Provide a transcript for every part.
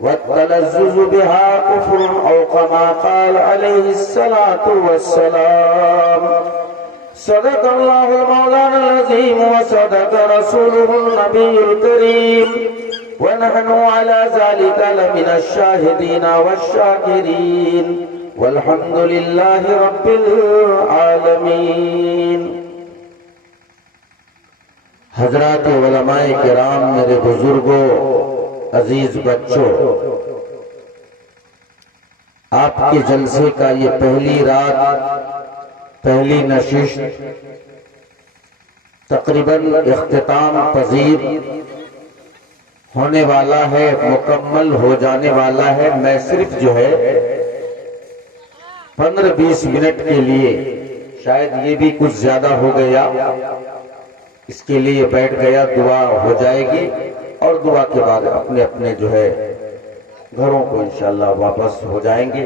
والتلذذ بها كفر أو كما قال عليه الصلاة والسلام. صدق الله المولانا العظيم وصدق رسوله النبي الكريم ونحن على ذلك لمن الشاهدين والشاكرين والحمد لله رب العالمين. حضرات علماء کرام، میرے بزرگوں، عزیز بچوں، آپ کے جلسے کا یہ پہلی رات، پہلی نشست تقریباً اختتام پذیر ہونے والا ہے، مکمل ہو جانے والا ہے. میں صرف جو ہے 15-20 منٹ کے لیے، شاید یہ بھی کچھ زیادہ ہو گیا، اس کے لیے بیٹھ گیا. دعا ہو جائے گی اور دعا کے بعد اپنے اپنے جو ہے گھروں کو انشاءاللہ واپس ہو جائیں گے.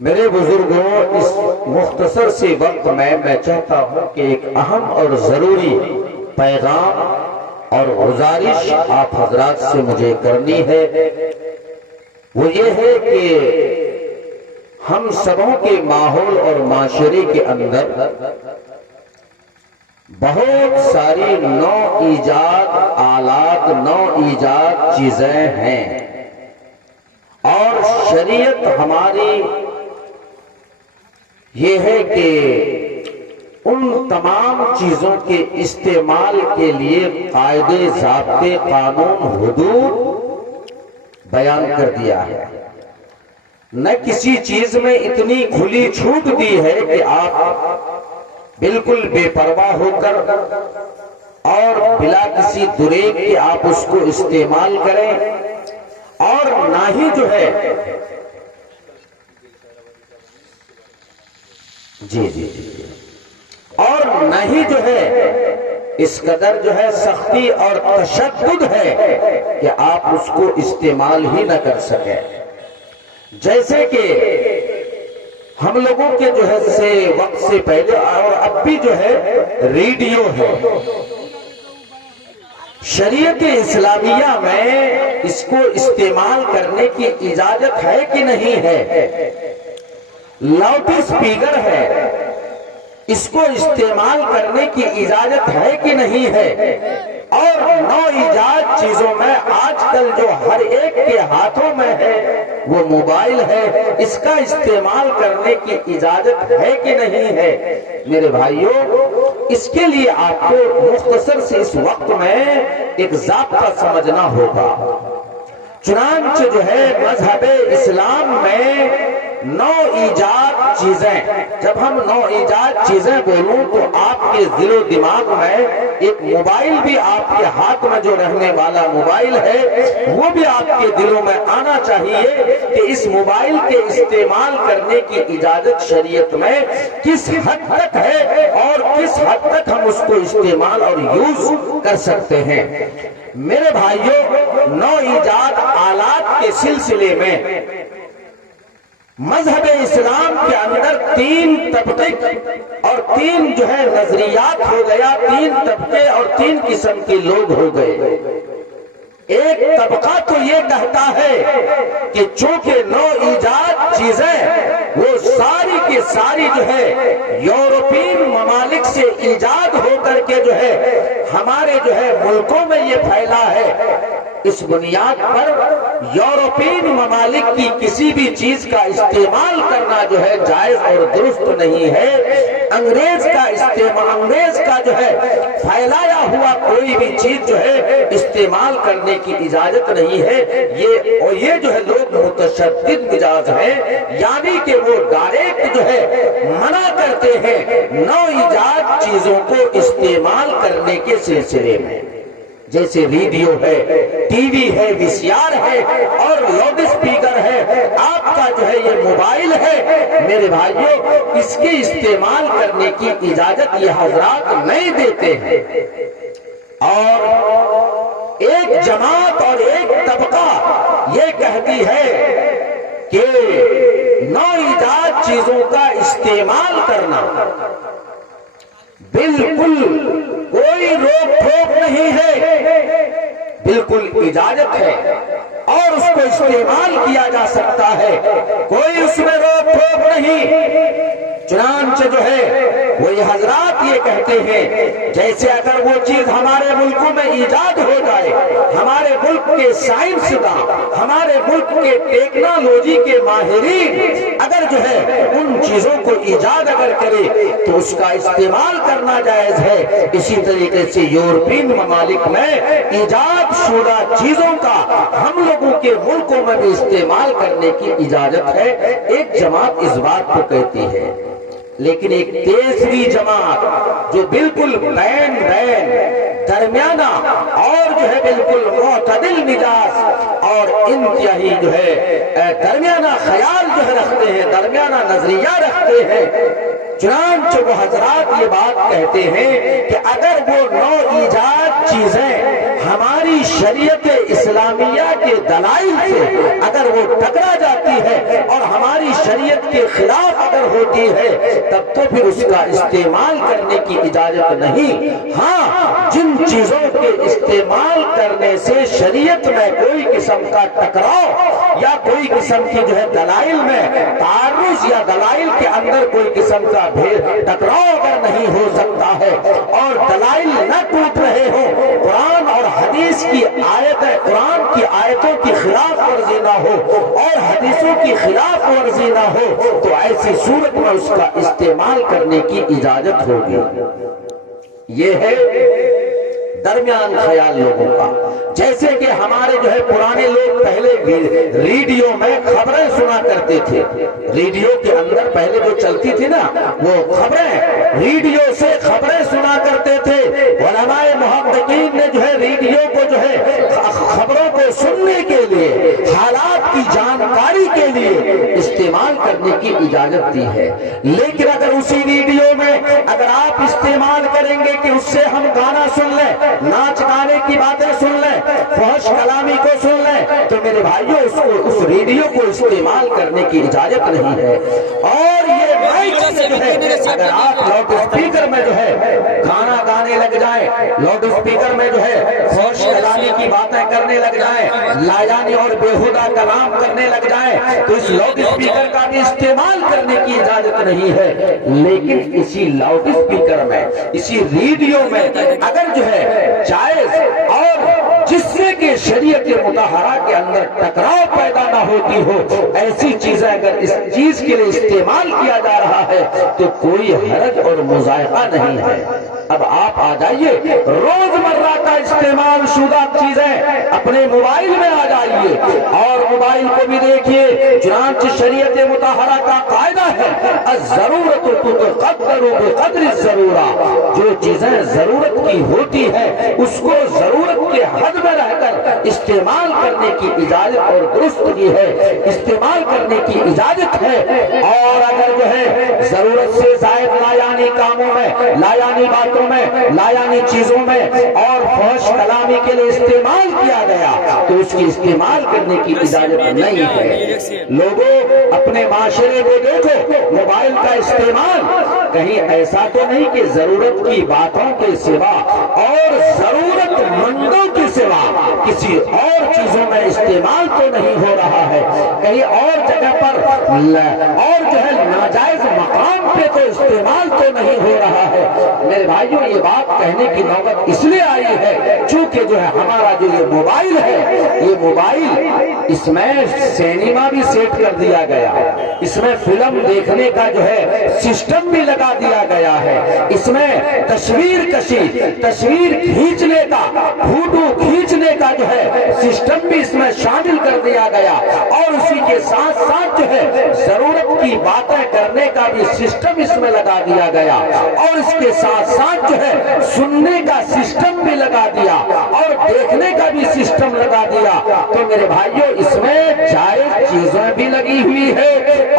میرے بزرگوں، اس مختصر سے وقت میں چاہتا ہوں کہ ایک اہم اور ضروری پیغام اور گزارش آپ حضرات سے مجھے کرنی ہے. وہ یہ ہے کہ ہم سبوں کے ماحول اور معاشرے کے اندر بہت ساری نو ایجاد آلات، نو ایجاد چیزیں ہیں، اور شریعت ہماری یہ ہے کہ ان تمام چیزوں کے استعمال کے لیے قاعدے، ضابطے، قانون، حدود بیان کر دیا ہے. نہ کسی چیز میں اتنی کھلی چھوٹ دی ہے کہ آپ بالکل بے پرواہ ہو کر اور بلا کسی دریغ کے آپ اس کو استعمال کریں، اور نہ ہی جو ہے اور نہ ہی جو ہے اس قدر جو ہے سختی اور تشدد ہے کہ آپ اس کو استعمال ہی نہ کر سکیں. جیسے کہ ہم لوگوں کے جو ہے سے وقت سے پہلے اور اب بھی جو ہے ریڈیو ہے. شریعت اسلامیہ میں اس کو استعمال کرنے کی اجازت ہے کہ نہیں ہے؟ لاؤڈ اسپیکر ہے، اس کو استعمال کرنے کی اجازت ہے کہ نہیں ہے؟ اور نو ایجاد چیزوں میں آج کل جو ہر ایک کے ہاتھوں میں ہے وہ موبائل ہے، اس کا استعمال کرنے کی اجازت ہے کہ نہیں ہے؟ میرے بھائیوں، اس کے لیے آپ کو مختصر سے اس وقت میں ایک ضابطہ سمجھنا ہوگا. چنانچہ جو ہے مذہب اسلام میں نو ایجاد چیزیں، جب ہم نو ایجاد چیزیں بولوں تو آپ کے دل و دماغ میں ایک موبائل بھی، آپ کے ہاتھ میں جو رہنے والا موبائل ہے وہ بھی آپ کے دلوں میں آنا چاہیے کہ اس موبائل کے استعمال کرنے کی اجازت شریعت میں کس حد تک ہے اور کس حد تک ہم اس کو استعمال اور یوز کر سکتے ہیں. میرے بھائیوں، نو ایجاد آلات کے سلسلے میں مذہب اسلام کے اندر 3 طبقے اور 3 جو ہے نظریات ہو گیا، 3 طبقے اور 3 قسم کے لوگ ہو گئے. ایک طبقہ تو یہ کہتا ہے کہ چونکہ نو ایجاد چیزیں وہ ساری کی ساری جو ہے یورپین ممالک سے ایجاد ہو کر کے جو ہے ہمارے جو ہے ملکوں میں یہ پھیلا ہے. اس بنیاد پر یورپین ممالک کی کسی بھی چیز کا استعمال کرنا جو ہے جائز اور درست نہیں ہے. انگریز کا جو ہے پھیلایا ہوا کوئی بھی چیز جو ہے استعمال کرنے کی اجازت نہیں ہے. یہ جو ہے لوگ متشدد مزاج ہیں، یعنی کہ وہ ڈائریکٹ جو ہے منع کرتے ہیں نو ایجاد چیزوں کو استعمال کرنے کے سلسلے میں. جیسے ریڈیو ہے، ٹی وی ہے، وی سی آر ہے اور لاؤڈ اسپیکر ہے، آپ کا جو ہے یہ موبائل ہے. میرے بھائیوں، اس کے استعمال کرنے کی اجازت یہ حضرات نہیں دیتے ہیں. اور ایک جماعت اور ایک طبقہ یہ کہتی ہے کہ نو ایجاد چیزوں کا استعمال کرنا بالکل کوئی روک ٹوک نہیں ہے. بالکل اجازت ہے اور اس کو استعمال کیا جا سکتا ہے، کوئی اس میں روک ٹوک نہیں۔ چنانچہ جو ہے وہی حضرات یہ کہتے ہیں جیسے اگر وہ چیز ہمارے ملکوں میں ایجاد ہو جائے، ہمارے ملک کے سائنسداں، ہمارے ملک کے ٹیکنالوجی کے ماہرین اگر جو ہے ان چیزوں کو ایجاد اگر کرے تو اس کا استعمال کرنا جائز ہے۔ اسی طریقے سے یورپین ممالک میں ایجاد شدہ چیزوں کا ہم لوگوں کے ملکوں میں بھی استعمال کرنے کی اجازت ہے۔ ایک جماعت اس بات کو کہتی ہے، لیکن ایک تیسری جماعت جو بالکل بین درمیانہ اور جو ہے بالکل معتدل مزاج اور انتہائی جو ہے درمیانہ خیال جو ہے رکھتے ہیں، درمیانہ نظریہ رکھتے ہیں، چنانچہ وہ حضرات یہ بات کہتے ہیں کہ اگر وہ نو ایجاد چیزیں ہماری شریعت اسلامیہ کے دلائل سے اگر وہ ٹکرا جاتی ہے اور ہماری شریعت کے خلاف اگر ہوتی ہے تب تو پھر اس کا استعمال کرنے کی اجازت نہیں۔ ہاں، جن چیزوں کے استعمال کرنے سے شریعت میں کوئی قسم کا ٹکراؤ یا کوئی قسم کی جو ہے دلائل میں تعارض یا دلائل کے اندر کوئی قسم کا ٹکراؤ اگر نہیں ہو سکتا ہے اور دلائل نہ ٹوٹ رہے ہو، قرآن اور حدیث کی آیتیں، قرآن کی آیتوں کی خلاف ورزی نہ ہو اور حدیثوں کی خلاف ورزی نہ ہو تو ایسی صورت میں اس کا استعمال کرنے کی اجازت ہوگی۔ یہ ہے درمیان خیال لوگوں کا۔ جیسے کہ ہمارے جو ہے پرانے لوگ پہلے ریڈیو میں خبریں سنا کرتے تھے، ریڈیو کے اندر پہلے جو چلتی تھی نا وہ خبریں، ریڈیو سے خبریں سنا کرتے تھے۔ علماء محققین نے جو ہے ریڈیو کو جو ہے خبروں کو سننے کے لیے، حالات کی جانکاری کے لیے استعمال کرنے کی اجازت دی ہے، لیکن اگر اسی ریڈیو میں اگر آپ استعمال کریں گے کہ اس سے ہم گانا سن لیں، ناچ گانے کی باتیں سن لیں، فحش کلامی کو سن لیں، تو میرے بھائیوں اس ریڈیو کو استعمال کرنے کی اجازت نہیں ہے۔ اور یہ مائک سے جو ہے اگر آپ لاؤڈ اسپیکر میں جو ہے گانا گانے لگ جائیں، لاؤڈ اسپیکر میں جو ہے فحش کلامی کی باتیں کرنے لگ جائیں، لایانی اور بیہودہ کلام کرنے لگ جائیں تو اس لاؤڈ اسپیکر کا بھی استعمال کرنے کی اجازت نہیں ہے۔ لیکن اسی لاؤڈ اسپیکر میں، اسی ریڈیو میں اگر جو ہے جائز اور جس سے کہ شریعت مطہرہ کے اندر ٹکراؤ پیدا نہ ہوتی ہو ایسی چیزیں اگر اس چیز کے لیے استعمال کیا جا رہا ہے تو کوئی حرج اور مضائقہ نہیں ہے۔ اب آپ آ جائیے، روزمرہ کا استعمال شدہ چیزیں اپنے موبائل میں آ جائیے اور موبائل کو بھی دیکھیے، چنانچہ شریعت مطہرہ کا قاعدہ ہے الضرورت تقدر بقدر الضرورہ، جو چیزیں ضرورت کی ہوتی ہے اس کو ضرورت کے حد میں رہ کر استعمال کرنے کی اجازت اور درستگی ہے، استعمال کرنے کی اجازت ہے۔ اور اگر جو ہے ضرورت سے زائد لایانی کاموں میں، لایانی باتوں میں، لایانی چیزوں میں اور فحش کلامی کے لیے استعمال کیا گیا تو اس کی استعمال کرنے کی اجازت نہیں ہے۔ لوگوں اپنے معاشرے کو دیکھو، موبائل کا استعمال کہیں ایسا تو نہیں کہ ضرورت کی باتوں کے سوا اور ضرورت مندوں کے سوا کسی اور چیزوں میں استعمال تو نہیں ہو رہا ہے، کہیں اور جگہ پر اور جو ہے ناجائز مقام پہ تو استعمال تو نہیں ہو رہا ہے۔ میرے بھائیوں یہ بات کہنے کی نوبت اس لیے آئی ہے چونکہ جو ہے ہمارا جو یہ موبائل ہے، یہ موبائل اس میں سینما بھی سیٹ کر دیا گیا، اس میں فلم دیکھنے کا جو ہے سسٹم بھی لگا دیا گیا ہے، اس میں تصویر کشی، تصویر کھینچنے کا، فوٹو کھینچنے کا جو ہے سسٹم بھی اس میں شامل کر دیا گیا اور اسی کے ساتھ ساتھ جو ہے ضرورت کی باتیں کرنے کا بھی سسٹم اس میں لگا دیا گیا اور اس کے ساتھ ساتھ جو ہے سننے کا سسٹم بھی لگا دیا اور دیکھنے کا بھی سسٹم لگا دیا۔ تو میرے بھائیوں اس میں جائز چیزیں بھی لگی ہوئی ہے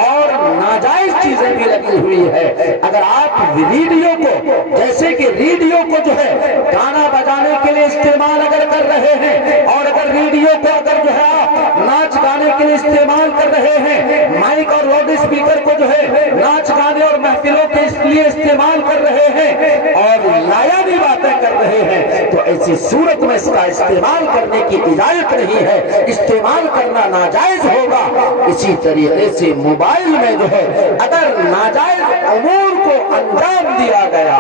اور ناجائز چیزیں بھی لگی ہوئی ہے۔ اگر آپ ریڈیو کو، جیسے کہ ریڈیو کو جو ہے گانا بجانے کے لیے استعمال اگر کر رہے ہیں اور اگر ریڈیو کو اگر جو ہے آپ ناچ گانے کے لیے استعمال کر رہے ہیں، مائک اور لاؤڈ اسپیکر کو جو ہے ناچ گانے اور محفلوں کے لیے استعمال کر رہے ہیں اور لایانی باتیں کر رہے ہیں تو ایسی صورت میں اس کا استعمال کرنے کی اجازت نہیں ہے، استعمال کرنا ناجائز ہوگا۔ اسی طریقے سے موبائل میں جو ہے اگر ناجائز امور کو انجام دیا گیا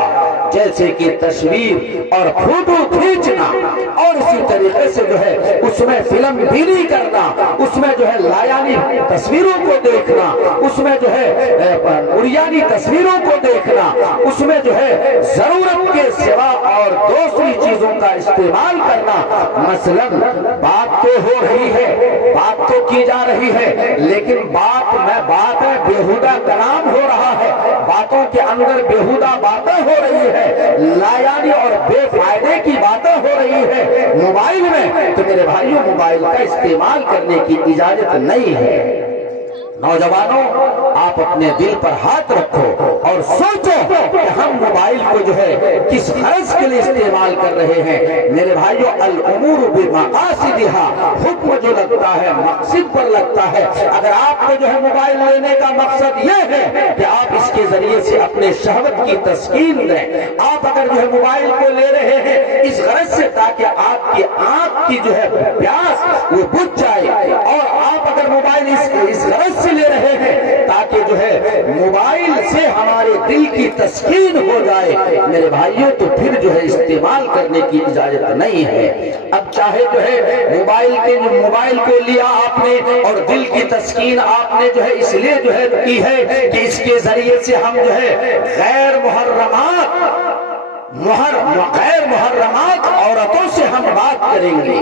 جیسے کہ تصویر اور فوٹو کھینچنا، اور اسی طریقے سے جو ہے اس میں فلم بینی کرنا، اس میں جو ہے لایانی تصویروں کو دیکھنا، اس میں جو ہے عریانی تصویروں کو دیکھنا، اس میں جو ہے ضرورت کے سوا اور دوسری چیزوں کا استعمال کرنا، مثلا بات تو ہو رہی ہے، بات تو کی جا رہی ہے، لیکن بات ہے بیہودہ کلام ہو رہا ہے، باتوں کے اندر بیہودہ باتیں ہو رہی ہے، لایانی اور بے فائدے کی باتیں ہو رہی ہے موبائل میں، تو میرے بھائیوں موبائل کا استعمال کرنے کی اجازت نہیں ہے۔ نوجوانوں، آپ اپنے دل پر ہاتھ رکھو اور سوچو کہ ہم موبائل کو جو ہے کس غرض کے لیے استعمال کر رہے ہیں۔ میرے بھائیوں، الامور بمقاصدہا، حکم جو لگتا ہے مقصد پر لگتا ہے۔ اگر آپ کو جو ہے موبائل لینے کا مقصد یہ ہے کہ آپ اس کے ذریعے سے اپنے شہوت کی تسکین دیں، آپ اگر جو ہے موبائل کو لے رہے ہیں اس غرض سے تاکہ آپ کی آنکھ کی جو ہے پیاس وہ بجھ جائے، اور آپ اگر موبائل اس غرض سے لے رہے ہیں تاکہ جو ہے موبائل سے ہمارے دل کی تسکین ہو جائے، میرے بھائیوں تو پھر جو ہے استعمال کرنے کی اجازت نہیں ہے۔ اب چاہے جو ہے موبائل کو لیا آپ نے اور دل کی تسکین آپ نے جو ہے اس لیے جو ہے کی ہے کہ اس کے ذریعے سے ہم جو ہے غیر محرمات عورتوں سے ہم بات کریں گے،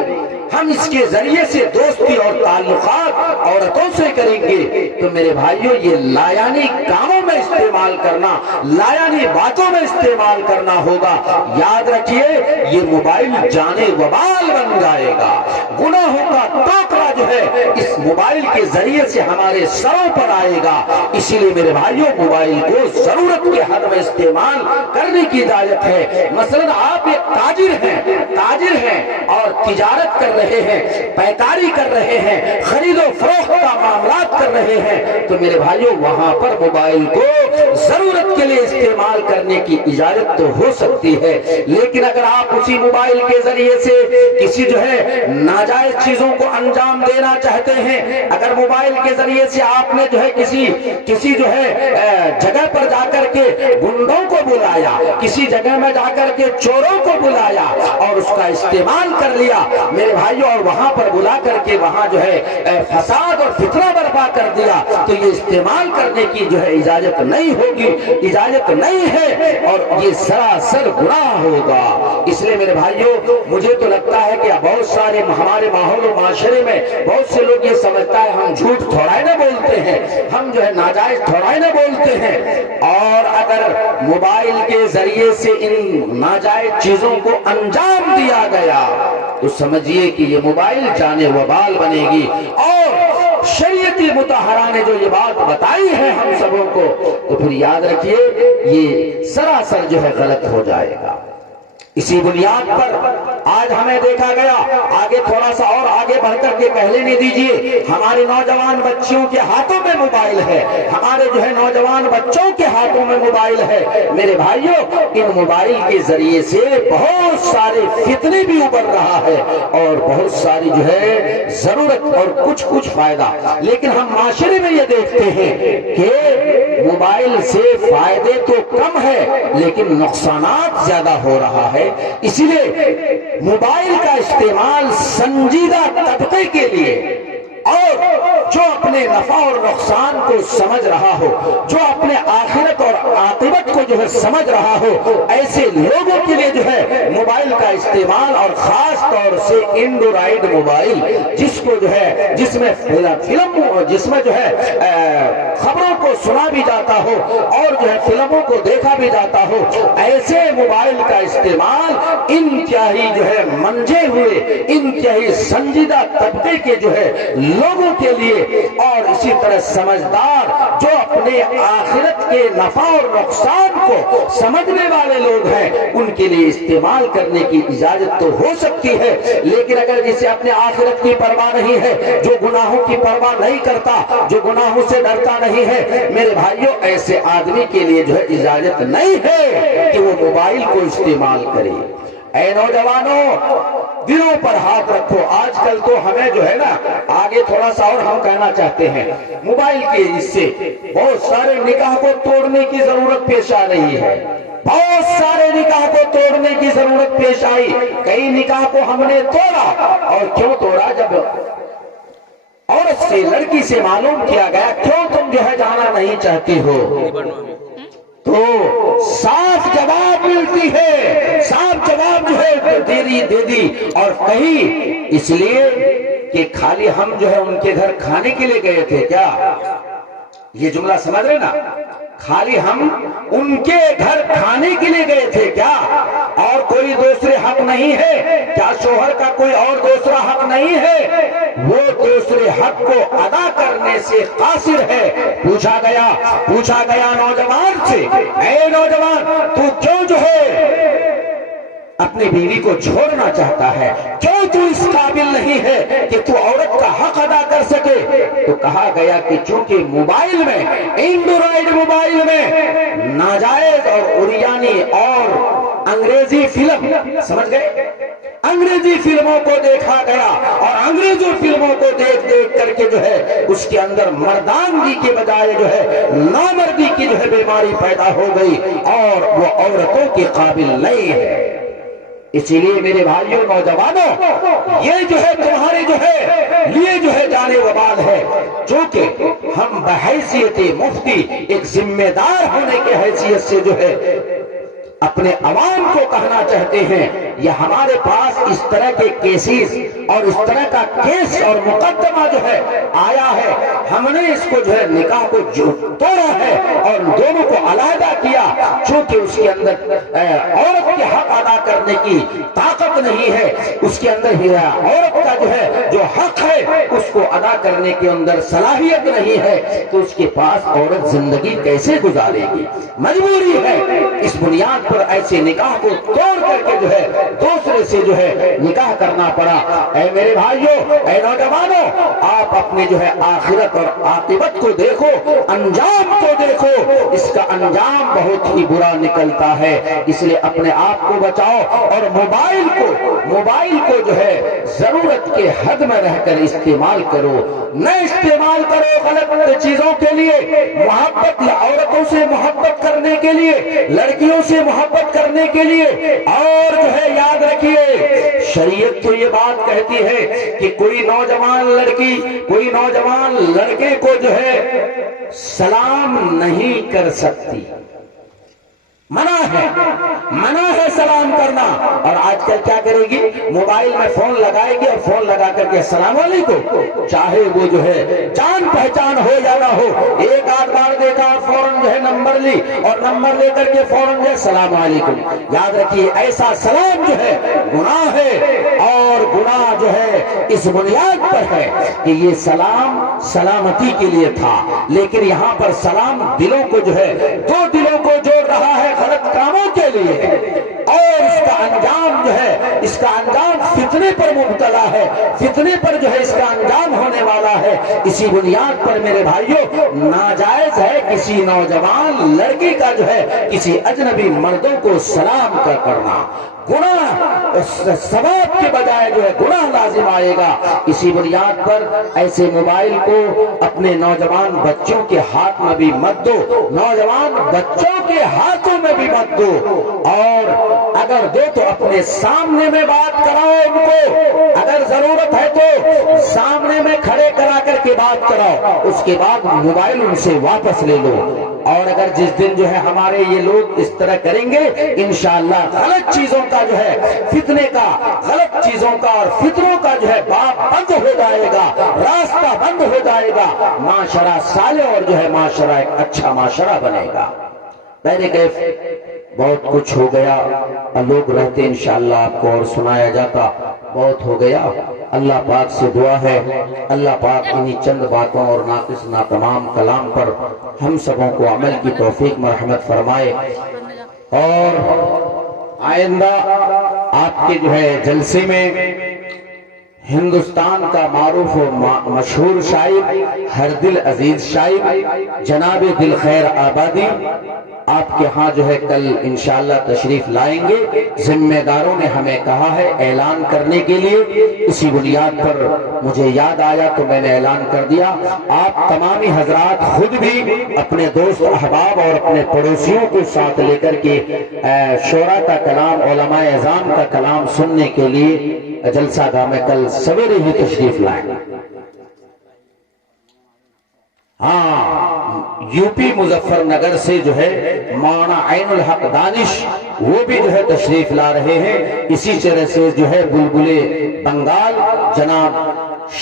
ہم اس کے ذریعے سے دوستی اور تعلقات عورتوں سے کریں گے، تو میرے بھائیوں یہ لایانی کاموں میں استعمال کرنا، لایانی باتوں میں استعمال کرنا ہوگا۔ یاد رکھیے یہ موبائل جانے وبال بن جائے گا، گناہوں کا ٹوکرا جو ہے اس موبائل کے ذریعے سے ہمارے سروں پر آئے گا۔ اسی لیے میرے بھائیوں موبائل کو ضرورت کے حد میں استعمال کرنے کی اجازت ہے۔ مثلا آپ ایک تاجر ہیں اور تجارت کر رہے ہیں، پیکاری کر رہے ہیں، خرید و فروخت کا معاملات کر رہے ہیں، تو میرے بھائیوں وہاں پر موبائل کو ضرورت کے لیے استعمال کرنے کی اجازت تو ہو سکتی ہے، لیکن اگر آپ اسی موبائل کے ذریعے سے کسی جو ہے ناجائز چیزوں کو انجام دینا چاہتے ہیں، اگر موبائل کے ذریعے سے آپ نے جو ہے کسی جو ہے جگہ پر جا کر کے گنڈوں کو بلایا، کسی جگہ میں جا کر کے چوروں کو بلایا اور اس کا استعمال کر لیا میرے بھائیوں، اور وہاں پر بلا کر کے وہاں جو ہے فساد اور فتنہ برپا کر دیا، تو یہ استعمال کرنے کی جو ہے اجازت نہیں ہوگی، اجازت نہیں ہے، اور یہ سراسر گناہ ہوگا۔ اس لیے میرے بھائیوں مجھے تو لگتا ہے کہ بہت سارے ہمارے ماحول و معاشرے میں بہت سے لوگ یہ سمجھتا ہے ہم جھوٹ تھوڑا ہی نہ بولتے ہیں، ہم جو ہے ناجائز تھوڑا ہی نہ بولتے ہیں، اور اگر موبائل کے ذریعے سے ان ناجائز چیزوں کو انجام دیا گیا تو سمجھیے کہ یہ موبائل جانے وبال بنے گی، اور شریعتی مطہرہ نے جو یہ بات بتائی ہے ہم سبوں کو، تو پھر یاد رکھیے یہ سراسر جو ہے غلط ہو جائے گا۔ اسی بنیاد پر آج ہمیں دیکھا گیا، آگے تھوڑا سا اور آگے بڑھ کر کے کہہ لینے دیجئے، ہمارے نوجوان بچوں کے ہاتھوں میں موبائل ہے، ہمارے جو ہے نوجوان بچوں کے ہاتھوں میں موبائل ہے۔ میرے بھائیوں ان موبائل کے ذریعے سے بہت سارے فتنے بھی ابھر رہا ہے اور بہت ساری جو ہے ضرورت اور کچھ فائدہ، لیکن ہم معاشرے میں یہ دیکھتے ہیں کہ موبائل سے فائدے تو کم ہے لیکن نقصانات زیادہ ہو رہا ہے۔ اسی لیے موبائل کا استعمال سنجیدہ طبقے کے لیے، اور جو اپنے نفع اور نقصان کو سمجھ رہا ہو، جو اپنے آخرت اور عاقبت کو جو ہے سمجھ رہا ہو، ایسے لوگوں کے لیے جو ہے موبائل کا استعمال، اور خاص طور سے اینڈرائیڈ موبائل جس کو جو ہے جس میں جو ہے خبروں کو سنا بھی جاتا ہو اور جو ہے فلموں کو دیکھا بھی جاتا ہو، ایسے موبائل کا استعمال انتہائی جو ہے منجے ہوئے انتہائی سنجیدہ طبقے کے جو ہے لوگوں کے لیے، اور اسی طرح سمجھدار جو اپنے آخرت کے نفع اور نقصان کو سمجھنے والے لوگ ہیں ان کے لیے استعمال کرنے کی اجازت تو ہو سکتی ہے، لیکن اگر جسے اپنے آخرت کی پرواہ نہیں ہے، جو گناہوں کی پرواہ نہیں کرتا، جو گناہوں سے ڈرتا نہیں ہے، میرے بھائیوں ایسے آدمی کے لیے جو ہے اجازت نہیں ہے کہ وہ موبائل کو استعمال کرے۔ اے نوجوانوں دلوں پر ہاتھ رکھو. آج کل تو ہمیں جو ہے نا آگے تھوڑا سا اور ہم کہنا چاہتے ہیں, موبائل کے اس سے بہت سارے نکاح کو توڑنے کی ضرورت پیش آ رہی ہے. بہت سارے نکاح کو توڑنے کی ضرورت پیش آئی. کئی نکاح کو ہم نے توڑا. اور کیوں توڑا؟ جب عورت سے لڑکی سے معلوم کیا گیا کیوں تم جو ہے جانا نہیں چاہتی ہو, تو صاف جواب ملتی ہے, صاف جواب جو ہے دے دی. اور کہیں اس لیے کہ خالی ہم جو ہے ان کے گھر کھانے کے لیے گئے تھے کیا؟ یہ جملہ سمجھ رہے نا؟ خالی ہم ان کے گھر کھانے کے لیے گئے تھے کیا؟ اور کوئی دوسرے حق نہیں ہے کیا؟ شوہر کا کوئی اور دوسرا حق نہیں ہے؟ وہ دوسرے حق کو ادا کرنے سے قاصر ہے. پوچھا گیا نوجوان سے, اے نوجوان تو کیوں جو ہے اپنی بیوی کو چھوڑنا چاہتا ہے؟ کیوں تو اس قابل نہیں ہے کہ تو عورت کا حق ادا کر سکے؟ تو کہا گیا کہ چونکہ موبائل میں, اینڈرائیڈ موبائل میں ناجائز اور عریانی اور انگریزی فلم, سمجھ گئے, انگریزی فلموں کو دیکھا گیا اور انگریزی فلموں کو دیکھ کر کے جو ہے اس کے اندر مردانگی کے بجائے جو ہے نامردی کی جو ہے بیماری پیدا ہو گئی اور وہ عورتوں کے قابل نہیں ہے. اسی لیے میرے بھائیوں نوجوانوں یہ جو ہے تمہارے جو ہے لیے جو ہے جانے وبال ہے. چونکہ ہم بحیثیت مفتی ایک ذمہ دار ہونے کے حیثیت سے جو ہے اپنے عوام کو کہنا چاہتے ہیں, یہ ہمارے پاس اس طرح کے کیسز اور اس طرح کا کیس اور مقدمہ جو ہے آیا ہے, ہم نے اس کو جو ہے نکاح کو توڑا ہے اور دونوں کو علیحدہ کیا. چونکہ اس کے اندر عورت کے حق ادا کرنے کی طاقت نہیں ہے, اس کے اندر ہی عورت کا جو ہے جو حق ہے اس کو ادا کرنے کے اندر صلاحیت نہیں ہے, تو اس کے پاس عورت زندگی کیسے گزارے گی؟ مجبوری ہے. اس بنیاد پر ایسے نکاح کو توڑ کر کے جو ہے دوسرے سے جو ہے نکاح کرنا پڑا. اے میرے بھائیوں, اے نوجوانوں, آپ اپنے جو ہے آخرت اور عاقبت کو دیکھو, انجام کو دیکھو. اس کا انجام بہت ہی برا نکلتا ہے. اس لیے اپنے آپ کو بچاؤ اور موبائل کو جو ہے ضرورت کے حد میں رہ کر استعمال کرو, نہ استعمال کرو غلط چیزوں کے لیے. محبت عورتوں سے محبت کرنے کے لیے, لڑکیوں سے محبت کرنے کے لیے. اور جو ہے یاد رکھیے شریعت تو یہ بات کہتی ہے کہ کوئی نوجوان لڑکی کوئی نوجوان لڑکے کو جو ہے سلام نہیں کر سکتی, منع ہے سلام کرنا. اور آج کل کیا کرے گی؟ موبائل میں فون لگائے گی اور فون لگا کر کے السلام علیکم, چاہے وہ جو ہے جان پہچان ہو یا نہ ہو, ایک آدھ بار دیکھا اور فوراً جو ہے نمبر لی اور نمبر لے کر کے فوراً جو ہے السلام علیکم. یاد رکھیے ایسا سلام جو ہے گناہ ہے, اور گناہ جو ہے اس بنیاد پر ہے کہ یہ سلام سلامتی کے لیے تھا, لیکن یہاں پر سلام دلوں کو جو ہے دو دلوں کو جوڑ رہا ہے غلط کاموں کے لیے, اور اس کا انجام جو ہے اس کا انجام فتنے پر مبتلا ہے, فتنے پر جو ہے اس کا انجام ہونے والا ہے. اسی بنیاد پر میرے بھائیوں ناجائز ہے کسی نوجوان لڑکی کا جو ہے کسی اجنبی مردوں کو سلام کا کرنا. گناہ ثواب کے بجائے جو ہے گناہ لازم آئے گا. اسی بنیاد پر ایسے موبائل کو اپنے نوجوان بچوں کے ہاتھ میں بھی مت دو, نوجوان بچوں کے ہاتھوں میں بھی مت دو, اور اگر دو تو اپنے سامنے میں بات کراؤ ان کو, اگر ضرورت ہے تو سامنے میں کھڑے کرا کر کے بات کراؤ, اس کے بعد موبائل ان سے واپس لے لو. اور اگر جس دن جو ہے ہمارے یہ لوگ اس طرح کریں گے انشاءاللہ غلط چیزوں کا جو ہے فتنے کا, غلط چیزوں کا اور فتنوں کا جو ہے باب بند ہو جائے گا, راستہ بند ہو جائے گا, معاشرہ صالح اور جو ہے معاشرہ ایک اچھا معاشرہ بنے گا. پہلے کیف بہت کچھ ہو گیا, لوگ رہتے انشاءاللہ آپ کو اور سنایا جاتا, بہت ہو گیا. اللہ پاک سے دعا ہے اللہ پاک انہی چند باتوں اور ناقص ناتمام کلام پر ہم سبوں کو عمل کی توفیق مرحمت فرمائے, اور آئندہ آپ کے جو ہے جلسے میں ہندوستان کا معروف و مشہور شاعر، ہر دل عزیز شاعر جناب دل خیر آبادی آپ کے ہاں جو ہے کل انشاءاللہ تشریف لائیں گے۔ ذمہ داروں نے ہمیں کہا ہے اعلان کرنے کے لیے، اسی بنیاد پر مجھے یاد آیا تو میں نے اعلان کر دیا۔ آپ تمامی حضرات خود بھی اپنے دوست احباب اور اپنے پڑوسیوں کو ساتھ لے کر کے شورا کا کلام، علماء اعظام کا کلام سننے کے لیے جلسہ گاہ میں کل سویرے ہی تشریف لائیں۔ ہاں، یو پی مظفر نگر سے جو ہے مولانا عین الحق دانش وہ بھی جو ہے تشریف لا رہے ہیں۔ اسی طرح سے جو ہے بلبل بنگال جناب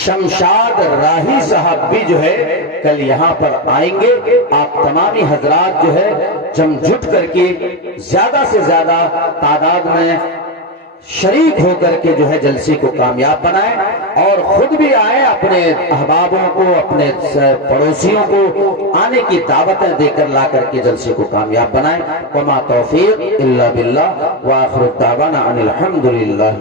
شمشاد راہی صاحب بھی جو ہے کل یہاں پر آئیں گے۔ آپ تمامی حضرات جو ہے جم جٹ کر کے زیادہ سے زیادہ تعداد میں شریک ہو کر کے جو ہے جلسے کو کامیاب بنائیں، اور خود بھی آئیں، اپنے احبابوں کو، اپنے پڑوسیوں کو آنے کی دعوتیں دے کر لا کر کے جلسے کو کامیاب بنائیں۔ وما توفیق الا باللہ، وآخر الدعوانا ان الحمدللہ۔